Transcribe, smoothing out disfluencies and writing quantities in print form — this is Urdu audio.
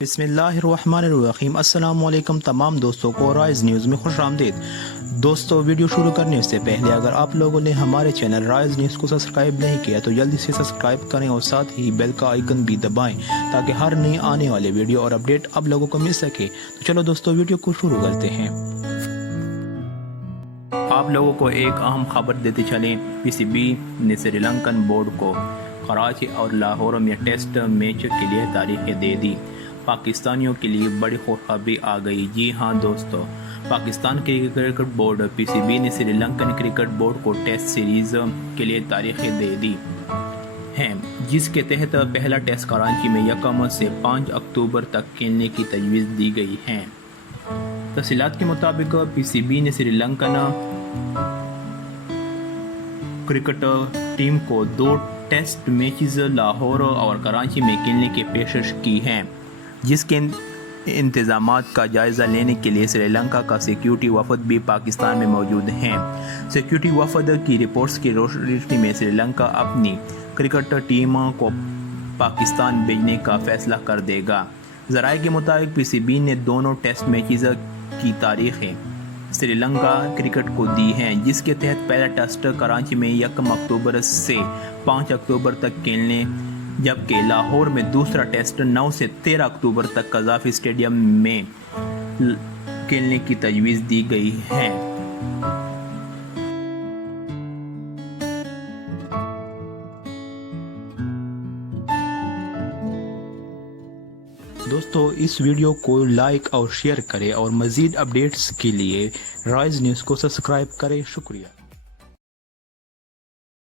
بسم اللہ الرحمن الرحیم۔ السلام علیکم تمام دوستوں کو رائز نیوز میں خوش آمدید۔ دوستو ویڈیو شروع کرنے سے پہلے اگر آپ لوگوں نے ہمارے چینل رائز نیوز کو سبسکرائب نہیں کیا تو جلدی سے سبسکرائب کریں اور ساتھ ہی بیل کا آئیکن بھی دبائیں تاکہ ہر نئی آنے والے ویڈیو اور اپڈیٹ آپ لوگوں کو مل سکے۔ تو چلو دوستو ویڈیو کو شروع کرتے ہیں۔ آپ لوگوں کو ایک اہم خبر دیتے چلیں، پی سی بی نے سری لنکن بورڈ کو کراچی اور لاہور میں ٹیسٹ میچ کے لیے تاریخیں دے دی۔ پاکستانیوں کے لیے بڑی خوشخبری آ گئی۔ جی ہاں دوستو، پاکستان کرکٹ بورڈ پی سی بی نے سری لنکن کرکٹ بورڈ کو ٹیسٹ سیریز کے لیے تاریخیں دے دی ہیں، جس کے تحت پہلا ٹیسٹ کراچی میں 1 سے 5 اکتوبر تک کھیلنے کی تجویز دی گئی ہے۔ تفصیلات کے مطابق پی سی بی نے سری لنکن کرکٹ ٹیم کو 2 ٹیسٹ میچز لاہور اور کراچی میں کھیلنے کی پیشکش کی ہے، جس کے انتظامات کا جائزہ لینے کے لیے سری لنکا کا سیکیورٹی وفد بھی پاکستان میں موجود ہیں۔ سیکیورٹی وفد کی رپورٹس کی روشنی میں سری لنکا اپنی کرکٹ ٹیم کو پاکستان بھیجنے کا فیصلہ کر دے گا۔ ذرائع کے مطابق پی سی بی نے دونوں ٹیسٹ میچز کی تاریخیں سری لنکا کرکٹ کو دی ہیں، جس کے تحت پہلا ٹیسٹ کراچی میں 1 اکتوبر سے 5 اکتوبر تک کھیلنے، جبکہ لاہور میں دوسرا ٹیسٹ 9 سے 13 اکتوبر تک قذافی اسٹیڈیم میں کھیلنے کی تجویز دی گئی ہے۔ دوستو اس ویڈیو کو لائک اور شیئر کریں اور مزید اپڈیٹس کے لیے رائز نیوز کو سبسکرائب کریں۔ شکریہ۔